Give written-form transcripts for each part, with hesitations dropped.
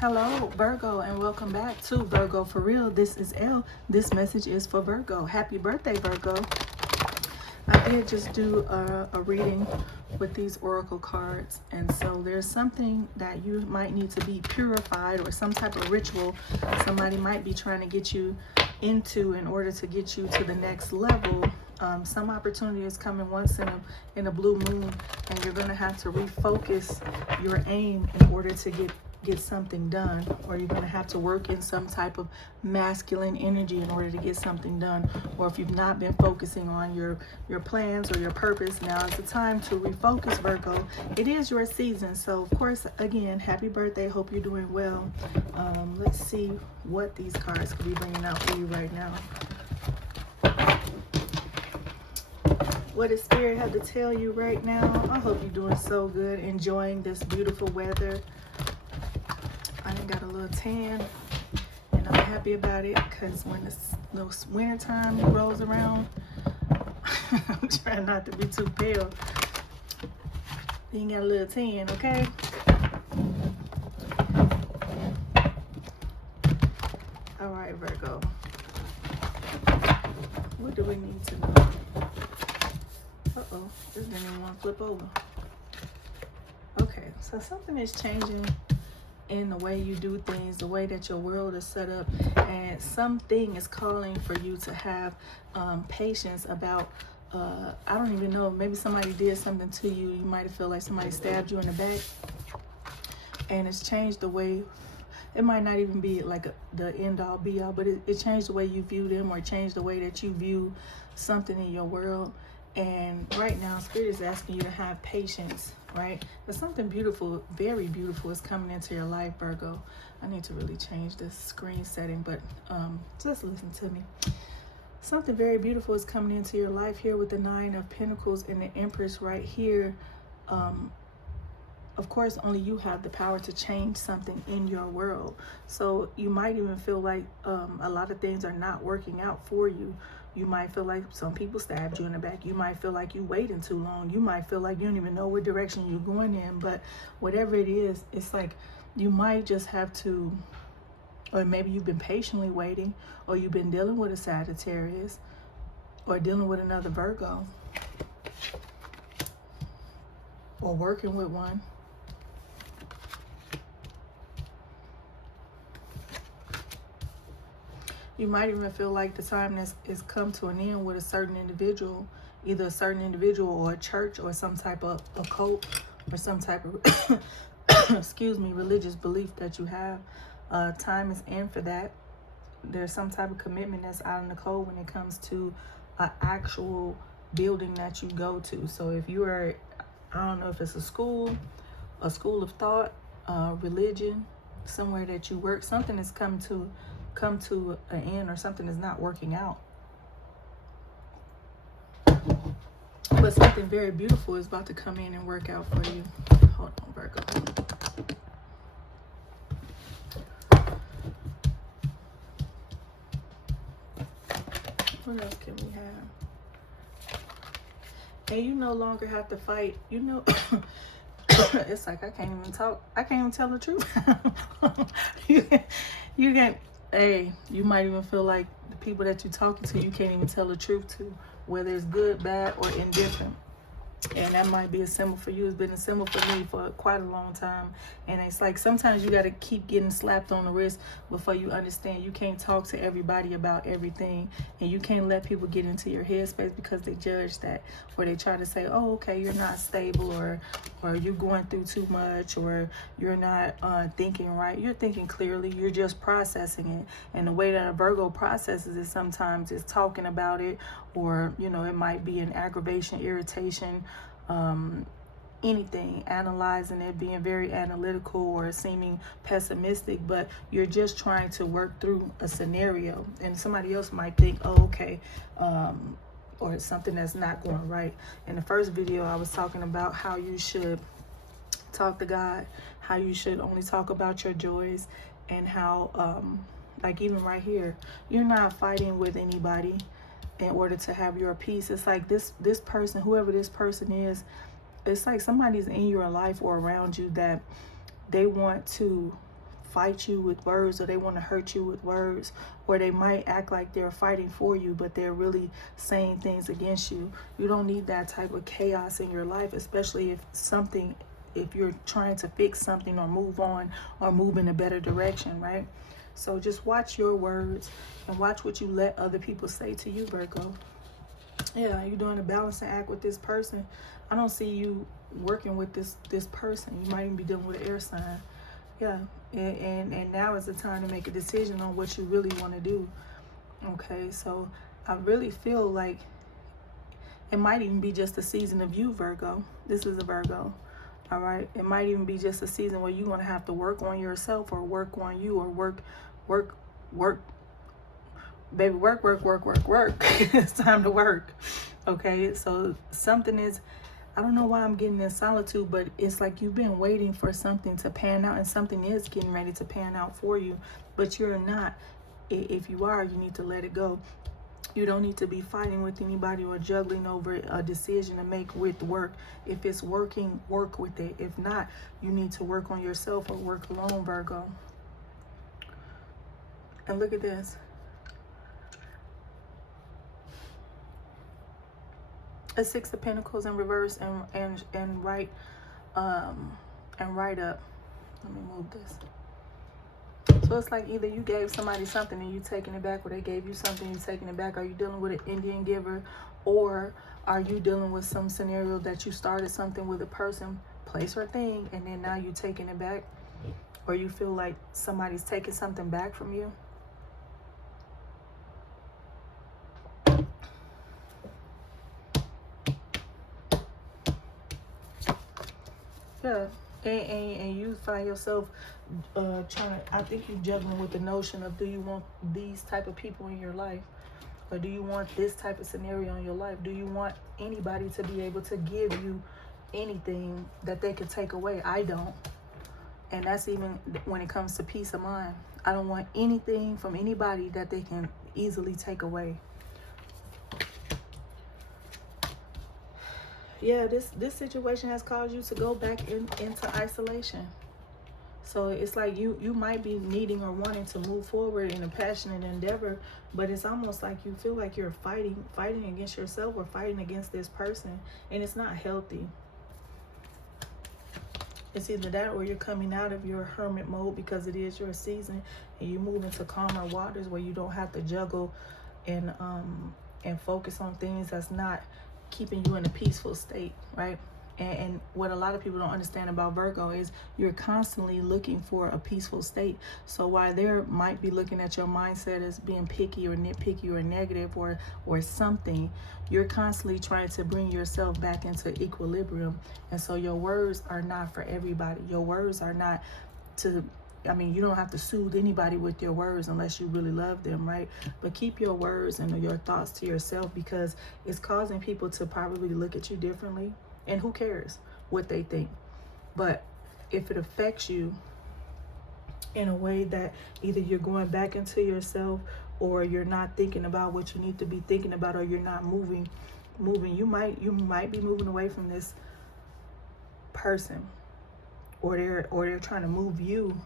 Hello, Virgo, and welcome back to Virgo for Real. This is Elle. This message is for Virgo. Happy birthday, Virgo. I did just do a reading with these oracle cards, and so there's something that you might need to be purified, or some type of ritual somebody might be trying to get you into in order to get you to the next level. Some opportunity is coming once in a blue moon, and you're going to have to refocus your aim in order to get something done, or you're going to have to work in some type of masculine energy in order to get something done. Or if you've not been focusing on your plans or your purpose, now is the time to refocus, Virgo. It is your season. So of course, again, happy birthday. Hope you're doing well. Let's see what these cards could be bringing out for you right now. What does Spirit have to tell you right now? I hope you're doing so good, enjoying this beautiful weather. I done got a little tan, and I'm happy about it, because when the winter time rolls around, I'm trying not to be too pale. You got a little tan, okay? All right, Virgo. What do we need to know? Uh-oh, this didn't even want to flip over. Okay, so something is changing in the way you do things, the way that your world is set up, and something is calling for you to have patience about, I don't even know, maybe somebody did something to you. You might have felt like somebody stabbed you in the back, and it's changed the way, it might not even be like the end all be all, but it changed the way you view them, or changed the way that you view something in your world. And right now, Spirit is asking you to have patience, right? There's something beautiful, very beautiful, is coming into your life, Virgo. I need to really change this screen setting, but just listen to me. Something very beautiful is coming into your life here with the Nine of Pentacles and the Empress right here. Of course, only you have the power to change something in your world. So you might even feel like a lot of things are not working out for you. You might feel like some people stabbed you in the back. You might feel like you waiting too long. You might feel like you don't even know what direction you're going in. But whatever it is, it's like you might just have to, or maybe you've been patiently waiting, or you've been dealing with a Sagittarius, or dealing with another Virgo, or working with one. You might even feel like the time is come to an end with a certain individual, either a certain individual or a church, or some type of occult, or some type of, excuse me, religious belief that you have. Time is in for that. There's some type of commitment that's out in the cold when it comes to an actual building that you go to. So if you are, I don't know if it's a school of thought, religion, somewhere that you work, something has come to an end, or something is not working out. But something very beautiful is about to come in and work out for you. Hold on, Virgo. What else can we have? And you no longer have to fight. You know, it's like I can't even talk. I can't even tell the truth. you can't. Hey, you might even feel like the people that you're talking to, you can't even tell the truth to, whether it's good, bad, or indifferent. And that might be a symbol for you. It's been a symbol for me for quite a long time. And it's like sometimes you got to keep getting slapped on the wrist before you understand you can't talk to everybody about everything. And you can't let people get into your headspace because they judge that, or they try to say, oh, okay, you're not stable, or you're going through too much, or you're not thinking right. You're thinking clearly. You're just processing it. And the way that a Virgo processes it sometimes is talking about it, or, you know, it might be an aggravation, irritation, anything, analyzing it, being very analytical, or seeming pessimistic, but you're just trying to work through a scenario. And somebody else might think, oh, okay, or it's something that's not going right. In the first video, I was talking about how you should talk to God, how you should only talk about your joys, and how, like even right here, you're not fighting with anybody in order to have your peace. It's like this person, whoever this person is, it's like somebody's in your life or around you that they want to fight you with words, or they want to hurt you with words, or they might act like they're fighting for you, but they're really saying things against you. You don't need that type of chaos in your life, especially if you're trying to fix something or move on or move in a better direction, right? So just watch your words and watch what you let other people say to you, Virgo. Yeah, you're doing a balancing act with this person. I don't see you working with this person. You might even be dealing with an air sign. Yeah, and now is the time to make a decision on what you really want to do. Okay, so I really feel like it might even be just a season of you, Virgo. This is a Virgo. All right, it might even be just a season where you're going to have to work on yourself, or work on you, or work, baby, work. It's time to work. Okay, so something is, I don't know why I'm getting in solitude, but it's like you've been waiting for something to pan out, and something is getting ready to pan out for you, but you're not. If you are, you need to let it go. You don't need to be fighting with anybody or juggling over a decision to make with work. If it's working, work with it. If not, you need to work on yourself or work alone, Virgo. And look at this. A Six of Pentacles in reverse and right up. Let me move this. So it's like either you gave somebody something and you taking it back, or they gave you something and you taking it back. Are you dealing with an Indian giver, or are you dealing with some scenario that you started something with a person, place, or thing, and then now you're taking it back, or you feel like somebody's taking something back from you? Yeah, and you find yourself trying to, I think you're juggling with the notion of, do you want these type of people in your life, or do you want this type of scenario in your life? Do you want anybody to be able to give you anything that they could take away? I don't. And that's even when it comes to peace of mind. I don't want anything from anybody that they can easily take away. Yeah, this situation has caused you to go back into isolation. So it's like you might be needing or wanting to move forward in a passionate endeavor, but it's almost like you feel like you're fighting against yourself, or fighting against this person, and it's not healthy. It's either that, or you're coming out of your hermit mode because it is your season, and you move into calmer waters where you don't have to juggle and focus on things that's not keeping you in a peaceful state, right? And what a lot of people don't understand about Virgo is you're constantly looking for a peaceful state. So while they might be looking at your mindset as being picky or nitpicky or negative or something, you're constantly trying to bring yourself back into equilibrium. And so your words are not for everybody. Your words are not to, I mean, you don't have to soothe anybody with your words unless you really love them, right? But keep your words and your thoughts to yourself, because it's causing people to probably look at you differently. And who cares what they think? But if it affects you in a way that either you're going back into yourself, or you're not thinking about what you need to be thinking about, or you're not moving, you might be moving away from this person, or they're trying to move you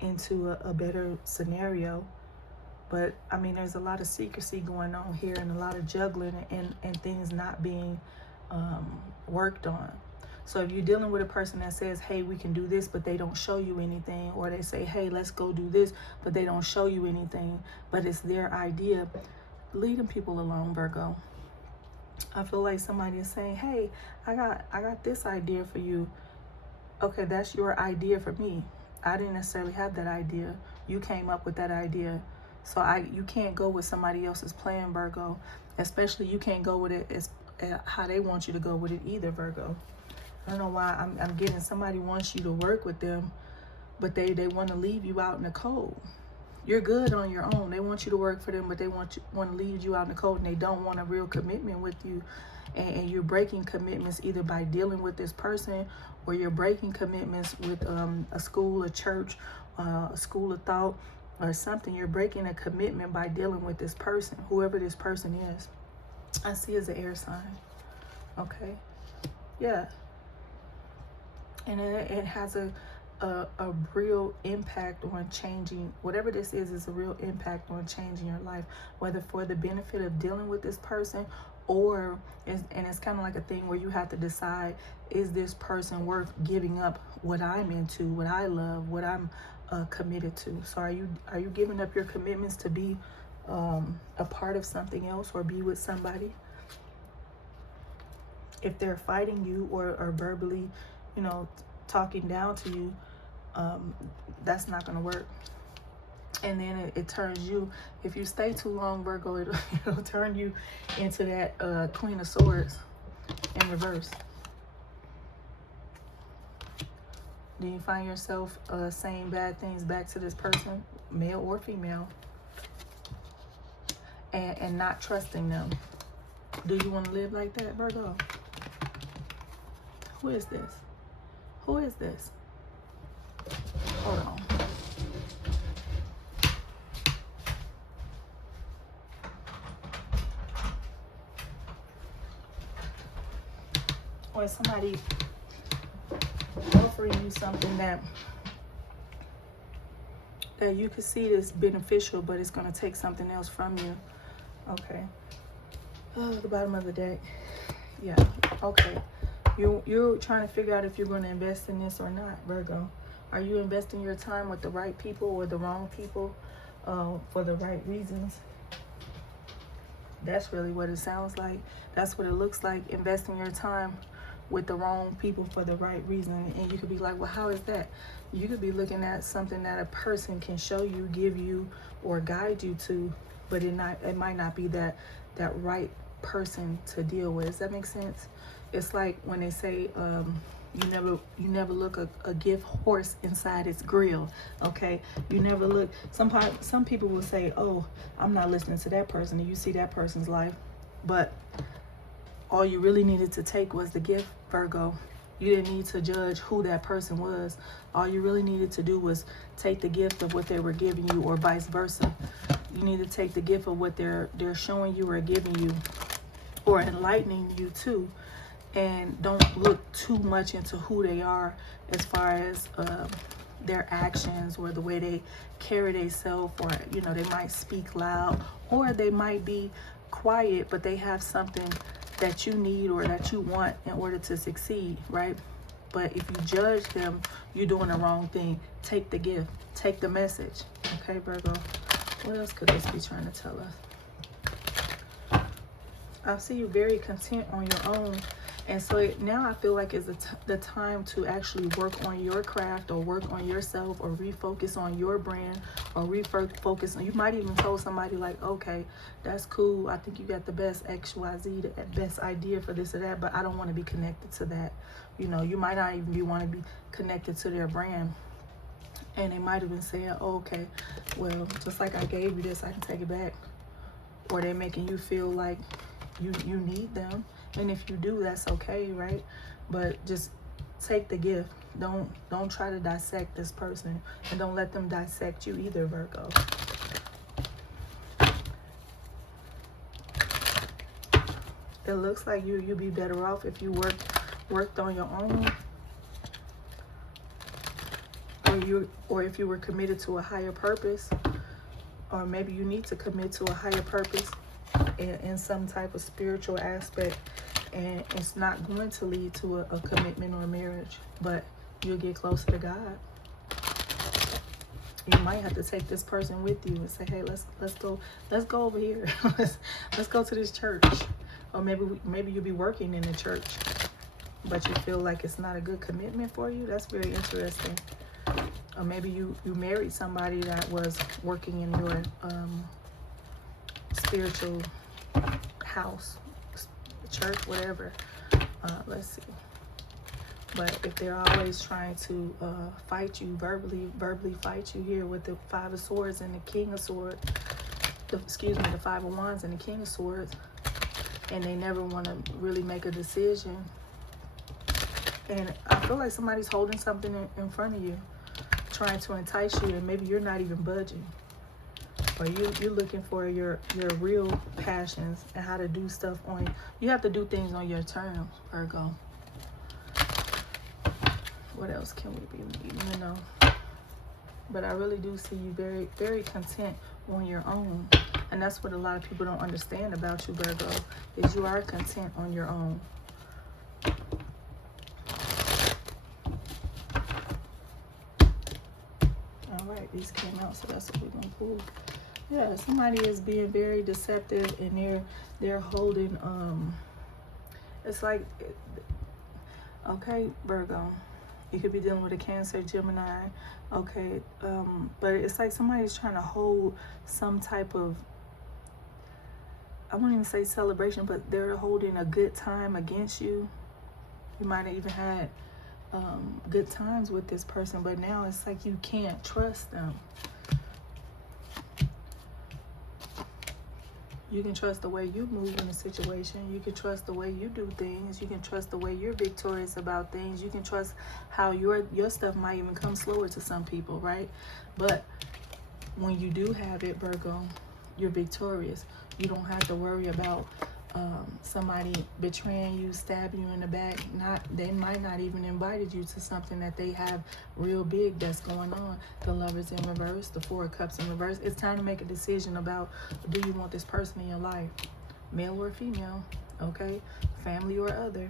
into a better scenario. But I mean, there's a lot of secrecy going on here, and a lot of juggling, and things not being worked on. So if you're dealing with a person that says, hey, we can do this, but they don't show you anything, or they say, hey, let's go do this, but they don't show you anything, but it's their idea, leave them people alone, Virgo. I feel like somebody is saying, hey, I got this idea for you. Okay, that's your idea for me. I didn't necessarily have that idea. You came up with that idea. So you can't go with somebody else's plan, Virgo. Especially you can't go with it as how they want you to go with it either, Virgo. I don't know why I'm getting somebody wants you to work with them, but they want to leave you out in the cold. You're good on your own. They want you to work for them, but they want to leave you out in the cold, and they don't want a real commitment with you. And you're breaking commitments either by dealing with this person, or you're breaking commitments with a school, a church, a school of thought, or something. You're breaking a commitment by dealing with this person, whoever this person is. I see as an air sign. Okay. Yeah. And it has a a real impact on changing. Whatever this is a real impact on changing your life, whether for the benefit of dealing with this person, or and it's kind of like a thing where you have to decide, is this person worth giving up what I'm into, what I love, what I'm committed to? So are you giving up your commitments to be a part of something else or be with somebody? If they're fighting you or verbally, you know, talking down to you, that's not going to work. And then it turns you, if you stay too long, Virgo, it'll turn you into that Queen of Swords in reverse. Do you find yourself saying bad things back to this person, male or female, and not trusting them? Do you want to live like that, Virgo? Who is this? Who is this? Hold on. Or somebody offering you something that you can see is beneficial, but it's going to take something else from you. Okay. Oh, the bottom of the deck. Yeah. Okay. You're trying to figure out if you're going to invest in this or not, Virgo. Are you investing your time with the right people or the wrong people for the right reasons? That's really what it sounds like. That's what it looks like, investing your time with the wrong people for the right reason. And you could be like, well, how is that? You could be looking at something that a person can show you, give you, or guide you to, but it might not be that right person to deal with. Does that make sense? It's like when they say you never look a gift horse inside its grill. Okay, you never look. Some people will say, oh, I'm not listening to that person, and you see that person's life, but all you really needed to take was the gift, Virgo. You didn't need to judge who that person was. All you really needed to do was take the gift of what they were giving you, or vice versa. You need to take the gift of what they're showing you or giving you or enlightening you to, and don't look too much into who they are as far as their actions or the way they carry themselves, or they might speak loud, or they might be quiet, but they have something that you need or that you want in order to succeed, right? But if you judge them, you're doing the wrong thing. Take the gift, take the message. Okay, Virgo, what else could this be trying to tell us? I see you very content on your own, and so now I feel like it's the time to actually work on your craft, or work on yourself, or refocus on your brand, or refocus on. You might even tell somebody like, okay, that's cool, I think you got the best XYZ, the best idea for this or that, but I don't want to be connected to that. You might not even want to be connected to their brand, and they might have been saying, oh, okay, well, just like I gave you this, I can take it back. Or they're making you feel like you need them, and if you do, that's okay, right? But just take the gift. Don't try to dissect this person, and don't let them dissect you either, Virgo. It looks like you'd be better off if you worked on your own, or if you were committed to a higher purpose, or maybe you need to commit to a higher purpose in some type of spiritual aspect, and it's not going to lead to a commitment or a marriage, but you'll get closer to God. You might have to take this person with you and say, hey, let's go over here. let's go to this church. Or maybe you'll be working in the church, but you feel like it's not a good commitment for you. That's very interesting. Or maybe you married somebody that was working in your spiritual house, church, whatever. Let's see. But if they're always trying to fight you, verbally fight you here with the Five of Swords and the King of Swords, the Five of Wands and the King of Swords, and they never want to really make a decision. And I feel like somebody's holding something in front of you, trying to entice you, and maybe you're not even budging. Or you're looking for your real passions and how to do stuff on. You have to do things on your terms, Virgo. What else can we be needing to know? But I really do see you very, very content on your own. And that's what a lot of people don't understand about you, Virgo, is you are content on your own. All right, these came out, so that's what we're going to pull. Yeah, somebody is being very deceptive, and they're holding, it's like, okay, Virgo, you could be dealing with a Cancer, Gemini, okay, but it's like somebody's trying to hold some type of, I won't even say celebration, but they're holding a good time against you. You might have even had good times with this person, but now it's like you can't trust them. You can trust the way you move in a situation. You can trust the way you do things. You can trust the way you're victorious about things. You can trust how your stuff might even come slower to some people, right? But when you do have it, Virgo, you're victorious. You don't have to worry about somebody betraying you, stabbing you in the back. They might not even invited you to something that they have real big that's going on. The Lovers in reverse, the Four of Cups in reverse. It's time to make a decision about, do you want this person in your life, male or female, okay, family or other.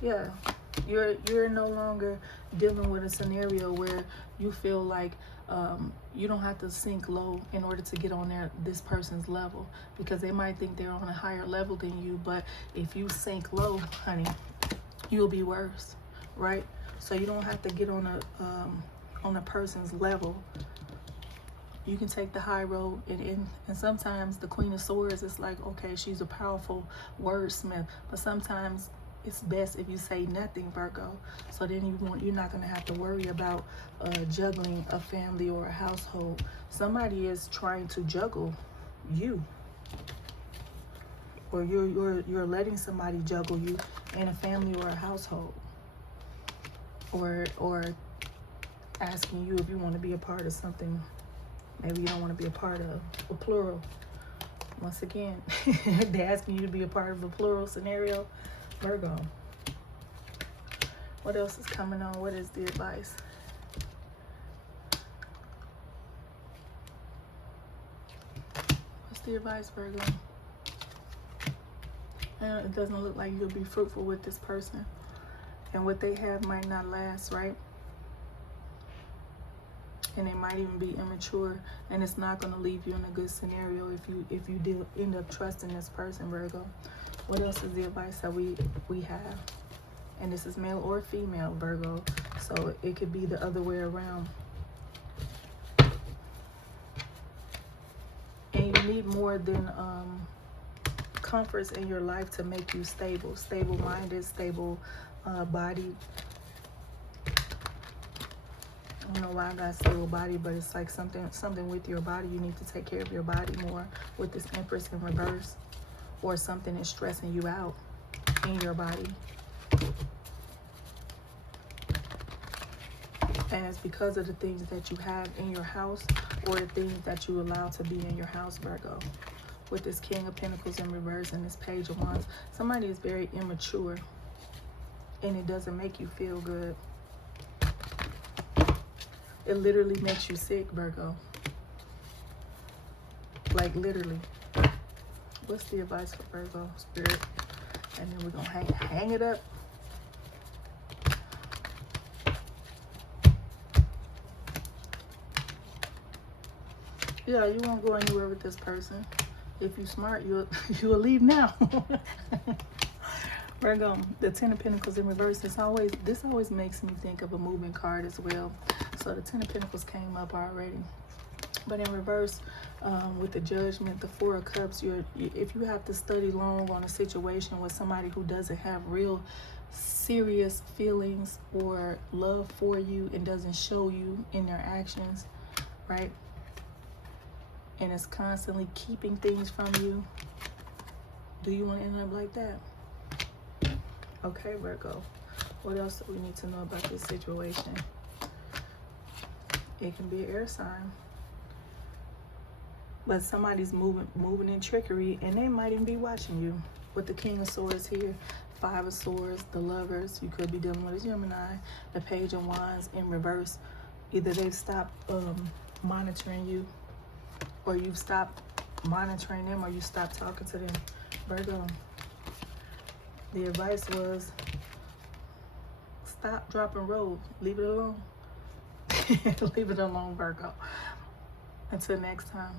Yeah, you're no longer dealing with a scenario where you feel like you don't have to sink low in order to get on this person's level, because they might think they're on a higher level than you, but if you sink low, honey, you'll be worse, right? So you don't have to get on a person's level. You can take the high road, and sometimes the Queen of Swords is like, okay, she's a powerful wordsmith, but sometimes it's best if you say nothing, Virgo. So then you're not going to have to worry about juggling a family or a household. Somebody is trying to juggle you, or you're letting somebody juggle you in a family or a household, or asking you if you want to be a part of something maybe you don't want to be a part of, a plural. Once again, they're asking you to be a part of a plural scenario, Virgo. What else is coming on? What is the advice? What's the advice, Virgo? It doesn't look like you'll be fruitful with this person, and what they have might not last, right? And it might even be immature, and it's not going to leave you in a good scenario if you end up trusting this person, Virgo. What else is the advice that we have? And this is male or female, Virgo, so it could be the other way around. And you need more than comforts in your life to make you stable-minded, stable body. I don't know why I got stable body, but it's like something with your body. You need to take care of your body more with this Empress in reverse, or something is stressing you out in your body. And it's because of the things that you have in your house, or the things that you allow to be in your house, Virgo. With this King of Pentacles in reverse and this Page of Wands, somebody is very immature, and it doesn't make you feel good. It literally makes you sick, Virgo. Like, literally. What's the advice for Virgo, Spirit? And then we're going to hang it up. Yeah, you won't go anywhere with this person. If you're smart, you'll leave now. Virgo, the Ten of Pentacles in reverse. This always makes me think of a moving card as well. So the Ten of Pentacles came up already. But in reverse, with the Judgment, the Four of Cups, if you have to study long on a situation with somebody who doesn't have real serious feelings or love for you and doesn't show you in their actions, right? And it's constantly keeping things from you, do you want to end up like that? Okay, Virgo. What else do we need to know about this situation? It can be an air sign. But somebody's moving in trickery, and they might even be watching you. With the King of Swords here, Five of Swords, the Lovers. You could be dealing with a Gemini. The Page of Wands in reverse. Either they've stopped monitoring you, or you've stopped monitoring them, or you stopped talking to them. Virgo, the advice was stop, drop, and roll. Leave it alone. Leave it alone, Virgo. Until next time.